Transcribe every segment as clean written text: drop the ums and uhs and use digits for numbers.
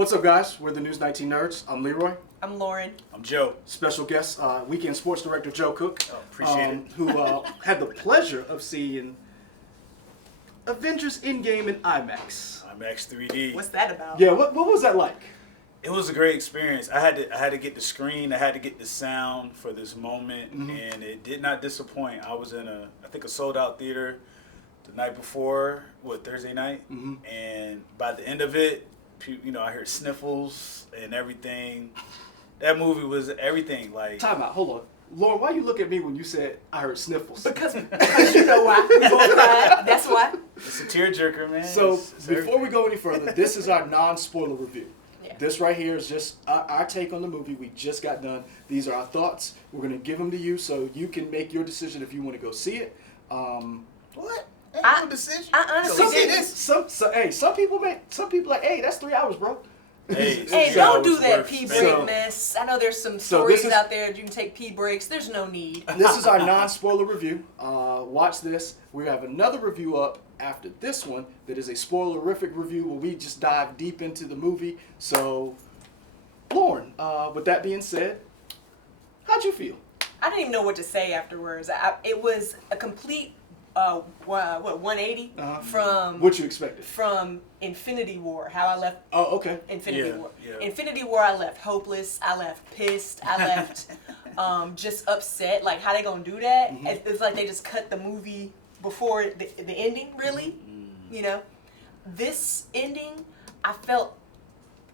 What's up, guys? We're the News 19 Nerds. I'm Leroy. I'm Lauren. I'm Joe. Special guest, Weekend Sports Director Joe Cook. Oh, appreciate it. Who had the pleasure of seeing Avengers Endgame in IMAX. IMAX 3D. What's that about? Yeah, what was that like? It was a great experience. I had to get the screen. I had to get the sound for this moment, and it did not disappoint. I was in a sold out theater the night before, Thursday night, and by the end of it, I heard sniffles and everything. That movie was everything. Like, Time out. Hold on. Lauren, why you look at me when you said I heard sniffles? Because you know why. We both cried. That's why. it's a tearjerker, man. So It's before we go any further, this is our non-spoiler review. Yeah. This right here is just our take on the movie. We just got done. These are our thoughts. We're going to give them to you so you can make your decision if you want to go see it. What? I- No decision. I honestly So didn't. this. Some people like, hey, that's 3 hours, bro. Hey, Hey, show don't do was that worth pee spending. break mess. I know there's some So stories this is- out there that you can take pee breaks. There's no need. This is our non-spoiler review. Watch this. We have another review up after this one that is a spoilerific review where we just dive deep into the movie. So, Lauren, with that being said, how'd you feel? I didn't even know what to say afterwards. It was a complete 180 from What you expected? from Infinity War. How I left Oh, okay. Infinity Yeah, War. yeah. Infinity War, I left hopeless. I left pissed. I left just upset. Like, how they gonna do that? It's like they just cut the movie before the ending, really. You know? This ending, I felt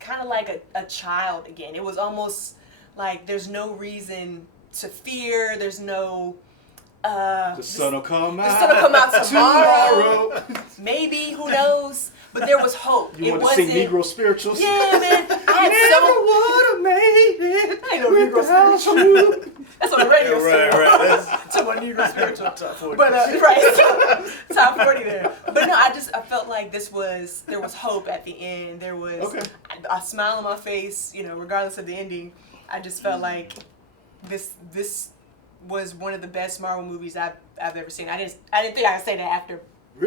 kind of like a child again. It was almost like there's no reason to fear. There's no... The sun will come out. The sun will come out tomorrow. tomorrow. Maybe, who knows? But there was hope. You want to sing Negro spirituals? Yeah, man. I had Never would have made it. I ain't no Negro without spiritual. you. That's on the radio Right. That's to my Negro spiritual. top 40. But right, top 40 there. But no, I felt like there was hope at the end. There was a smile on my face, regardless of the ending. I just felt like this was one of the best Marvel movies I've ever seen. I didn't think I could say that after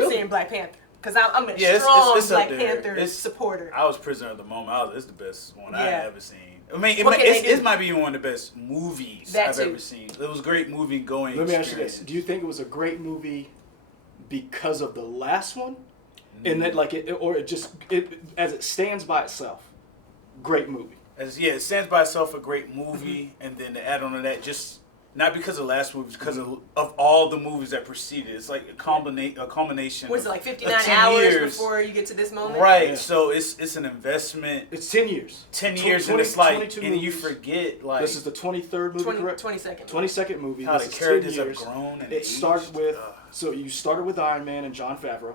seeing Black Panther, because I'm a strong it's up Black there. Panther supporter. I was prisoner of the moment. It's the best one I've ever seen. I mean, What can they do? it might be one of the best movies That I've too. ever seen. It was a great movie going. Let me ask you this: do you think it was a great movie because of the last one, and that as it stands by itself, great movie? It stands by itself a great movie, and then to add on to that, just not because of the last movie, because of all the movies that preceded. It's like a culmination. Was it of- like of 59 10 hours years. before you get to this moment? Right, Yeah. so it's an investment. It's 10 years. 10 years, and it's like, 22 and you movies. forget, like, This is the 23rd movie, 20, correct? 22nd. 22nd movie. how This the is characters 10 have years. grown and It aged. started with so you started with Iron Man and Jon Favreau.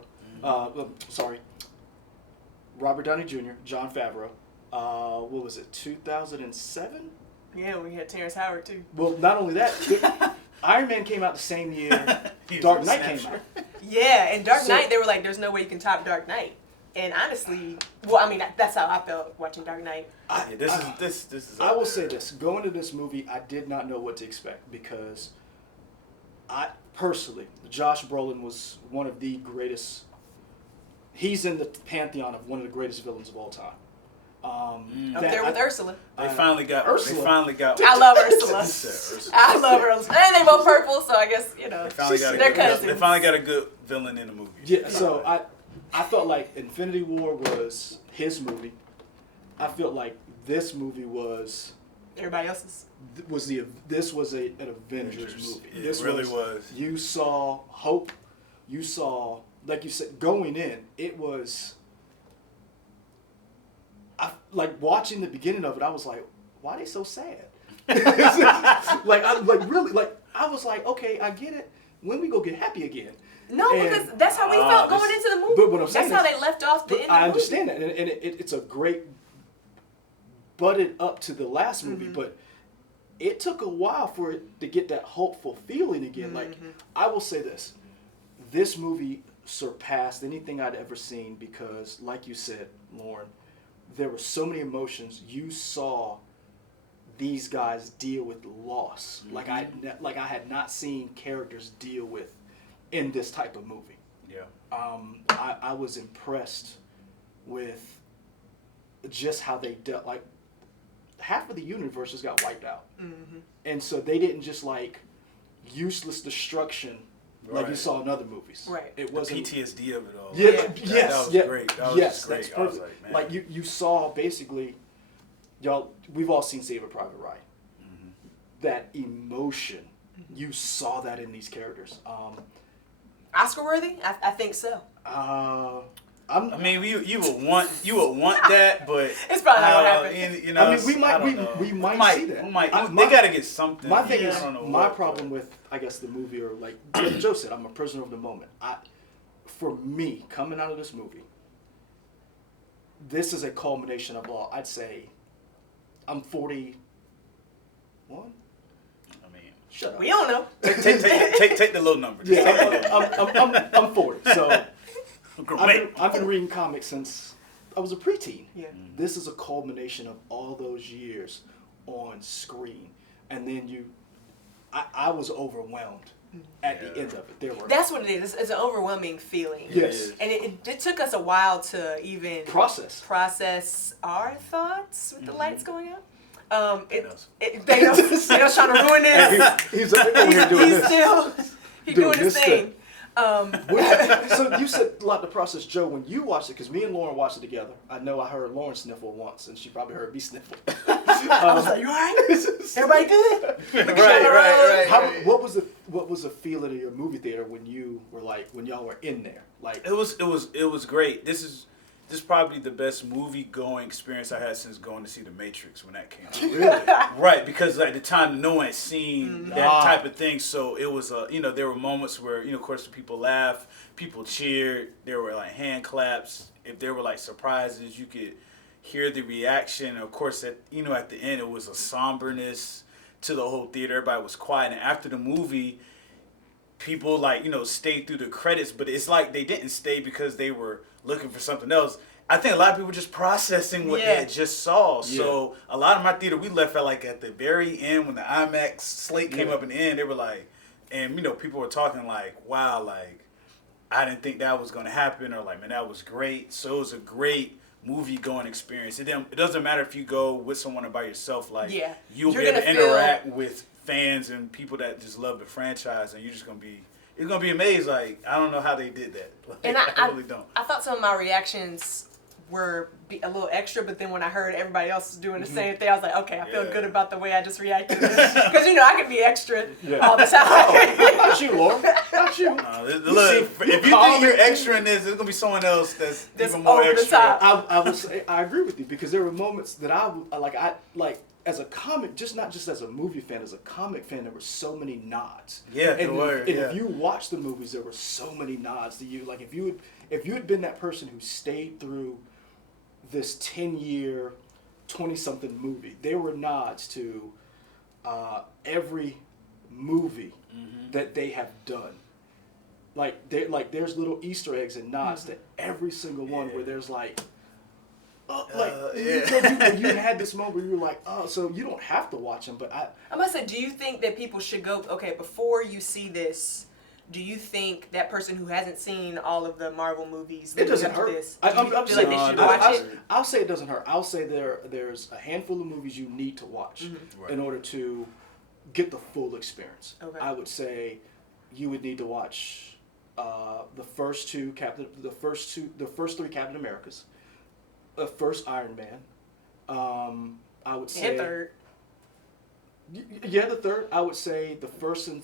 Robert Downey Jr., Jon Favreau. What was it? 2007. Yeah, we had Terrence Howard too. Well, not only that, Iron Man came out the same year He was Dark a Knight came snapshot. out. Yeah, and Dark So- Knight, they were like, "There's no way you can top Dark Knight." And honestly, that's how I felt watching Dark Knight. Yeah, this is. I up will there. say this: going to this movie, I did not know what to expect because personally, Josh Brolin was one of the greatest. He's in the pantheon of one of the greatest villains of all time. Up there with Ursula. They finally got. Ursula. They finally got. I love Ursula. Ursula. I love Ursula. And they both purple, so I guess, They finally got a they're good, cousins. They finally got a good villain in the movie. Yeah, so I felt like Infinity War was his movie. I felt like this movie was Everybody else's. an Avengers movie. It This really was. You saw hope. You saw, like you said, going in. It was. Like watching the beginning of it, I was like, "Why are they so sad?" I was like, "Okay, I get it. When we go get happy again?" No, And- because that's how we felt going into the movie. But what I'm saying that's how is- they left off the But end of the I movie. understand that, and it's a great butted up to the last movie, but it took a while for it to get that hopeful feeling again. Like, I will say this movie surpassed anything I'd ever seen because, like you said, Lauren, there were so many emotions. You saw these guys deal with loss like I had not seen characters deal with in this type of movie. Yeah. I was impressed with just how they dealt. Like half of the universes got wiped out, and so they didn't just like useless destruction like you saw in other movies. Right. It wasn't PTSD of it all. Yeah. That Yes. was Yeah. great. That was Yes. just great. That's I was perfect. like, man. You saw basically, y'all. We've all seen Saving Private Ryan. That emotion, you saw that in these characters. Oscar worthy? I think so. I mean, you would want that, but It's probably not gonna happen. You know, I mean, we might see that. They got to get something. My thing is, I don't know my what, problem with, I guess, the movie, or like Joe said, I'm a prisoner of the moment. For me, coming out of this movie, this is a culmination of all. I'd say, I'm 41. I mean, Shut up. We don't know. take the low number. Yeah, I'm 40. So Great. I've been reading comics since I was a preteen. Yeah. This is a culmination of all those years on screen, and then I was overwhelmed at the end of it. That's what it is. It's an overwhelming feeling. Yes. And it took us a while to even process our thoughts with the lights going out. Thanos. Thanos trying to ruin this. He's over here doing He's this. still doing his thing. So you said a lot to process, Joe, when you watched it, because me and Lauren watched it together. I know I heard Lauren sniffle once, and she probably heard me sniffle. I was like, you all right? Everybody good? Right. What was the feeling of your movie theater when y'all were in there? Like It was great. This is probably the best movie going experience I had since going to see The Matrix when that came out. really? Right, because at the time no one had seen that type of thing, so it was there were moments where of course the people laughed, people cheered, there were like hand claps. If there were like surprises, you could hear the reaction. And of course, at the end, it was a somberness to the whole theater. Everybody was quiet, and after the movie, people stayed through the credits, but it's like they didn't stay because they were looking for something else. I think a lot of people were just processing what they had just saw. Yeah. So a lot of my theater, we left at the very end when the IMAX slate came up in the end. They were like, and people were talking like, wow, like I didn't think that was going to happen, or like, man, that was great. So it was a great movie going experience. It doesn't matter if you go with someone or by yourself. Like you'll be able to interact with fans and people that just love the franchise, and you're just it's gonna be amazed. Like I don't know how they did that. Like, and I really don't. I thought some of my reactions were a little extra, but then when I heard everybody else was doing the same thing, I was like, okay, I feel good about the way I just reacted. Because I can be extra all the time. Not you, Lauren. Not you. Look, if you think you're extra in this, there's gonna be someone else that's even more over extra. The top. I will say I agree with you, because there were moments that I like. As a comic, not just as a movie fan, as a comic fan, there were so many nods. Yeah, and if you watch the movies, there were so many nods to you. Like if you had been that person who stayed through this 10-year, 20-something movie, there were nods to every movie that they have done. There's little Easter eggs and nods to every single one where there's like. You had this moment where you were like, oh, so you don't have to watch them, but I must say, do you think that people should go, okay, before you see this, do you think that person who hasn't seen all of the Marvel movies, it doesn't hurt. I'll say it doesn't hurt. I'll say there's a handful of movies you need to watch in order to get the full experience. Okay. I would say you would need to watch the first three Captain Americas. The first Iron Man. I would say. And third. Yeah, the third. I would say the first and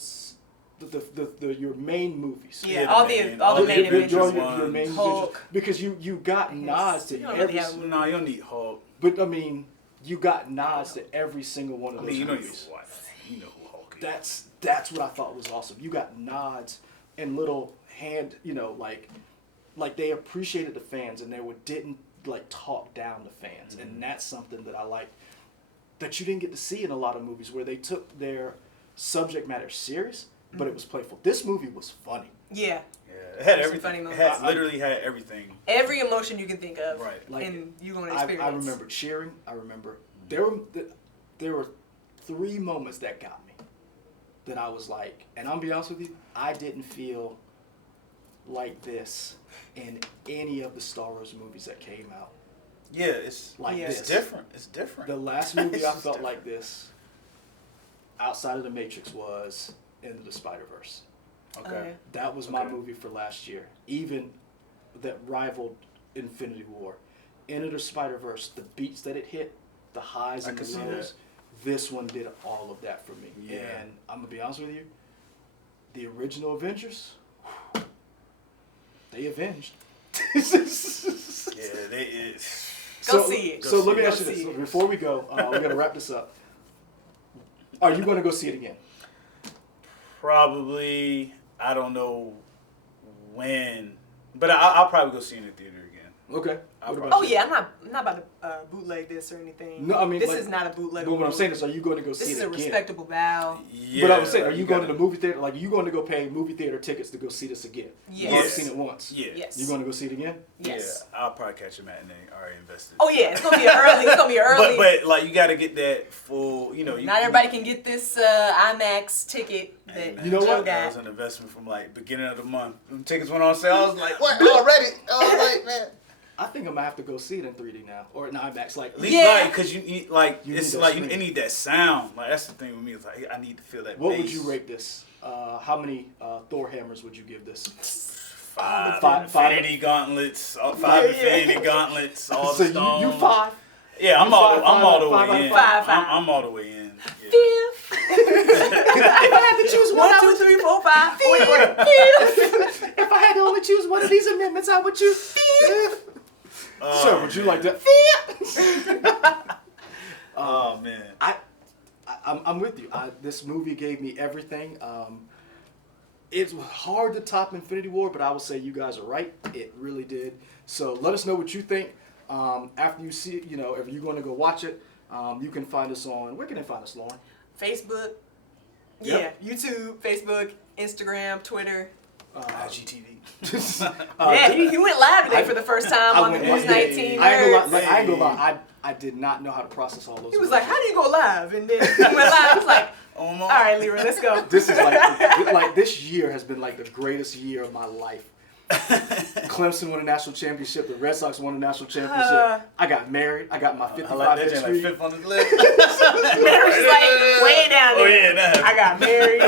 your main movies. Yeah, all the main Avengers your main Hulk. Because you got nods to every. No, you don't need Hulk. But I mean, you got nods to every single one of those movies. You know who Hulk is. That's what I thought was awesome. You got nods and little hand, like they appreciated the fans, and didn't talk down the fans, and that's something that I like that you didn't get to see in a lot of movies, where they took their subject matter serious, but it was playful. This movie was funny. Yeah, it had everything. It literally had everything. Every emotion you can think of, right? And you're going to experience. I remember cheering. I remember there were 3 moments that got me, that I was like, and I'll be honest with you, I didn't feel like this in any of the Star Wars movies that came out Yeah, it's this. It's different. It's different. The last movie I felt different. like this, outside of the Matrix, was Into the Spider-Verse. Okay. That was my movie for last year. Even that rivaled Infinity War. Into the Spider-Verse, the beats that it hit, the highs and the lows, this one did all of that for me. Yeah. And I'm going to be honest with you, the original Avengers, they avenged. Yeah, they. Go see it. So let me Go ask you see this. it. Before we go, we're going to wrap this up. Are you going to go see it again? Probably, I don't know when, but I'll probably go see it in the theater again. Okay. Oh yeah, I'm not about to bootleg this or anything. No, I mean this like, is not a bootleg. But what I'm saying is, are you going to go this see it again? This is a respectable bow. Yeah, But I was saying, are you going to the movie theater? Like, you going to go pay movie theater tickets to go see this again? Yes. You've seen it once. Yeah. Yes. You going to go see it again? Yes. Yeah, I'll probably catch a matinee. Already invested. Oh yeah, it's gonna be early. It's gonna be early. But like you got to get that full. You know, not everybody can get this IMAX ticket. Hey, That man, you know Joe what? That got. was an investment from like beginning of the month. Them tickets went on sale. I was like, what already? I was like, man. I think I'm gonna have to go see it in 3D now or in IMAX. Like, At least Yeah. like, cause you need like You it's need that like screen. you need that sound. Like that's the thing with me. It's like I need to feel that. what bass. would you rate this? How many Thor hammers would you give this? Five Infinity Gauntlets. Five Infinity Gauntlets. All So the stones. you 5. Yeah, I'm You all the five, way in. five. I'm all the way in. Yeah. Fifth. If I had to choose one, 1, 2, 3, 4, 5. Fifth. if I had to only choose one of these amendments, I would choose fifth. Oh, Sir, would you man. like that? Fifth. Oh man. I'm with you. This movie gave me everything. It's hard to top Infinity War, but I will say you guys are right. It really did. So let us know what you think. After you see it, if you're going to go watch it, you can find us on, where can they find us, Lauren? Facebook. Yep. Yeah, YouTube, Facebook, Instagram, Twitter. IGTV. Yeah, he went live today for the first time on the went News live. 19 I ain't Nerds. gonna lie. I did not know how to process all those. He was like, "How do you go live?" And then he went live. I was like, Oh, "All right, Lyra, let's go." This is like this year has been like the greatest year of my life. Clemson won a national championship. The Red Sox won a national championship. I got married. I got my 55th I like that. history. Like fifth on the list. Mary's like way down there. Oh yeah, nah. I got married.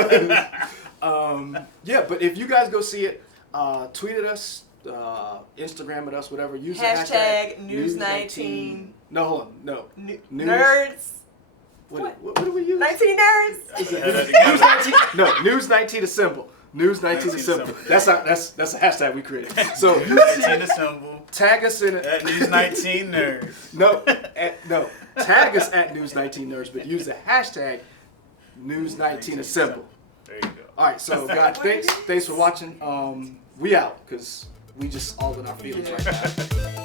Yeah, but if you guys go see it, tweet at us, Instagram at us, whatever. Use the Hashtag hashtag News19. No, hold on. No. News- Nerds. What do we use? 19 Nerds. News 19. No, News 19 is simple. News 19 is simple. 19 That's a hashtag we created. So you 19 is symbol. tag us in it. That News 19 Nerds. No. Tag us at News 19 Nerds, but use the hashtag News 19 is simple. There you go. All right, so guys, thanks for watching. We out because we just all in our feelings right now.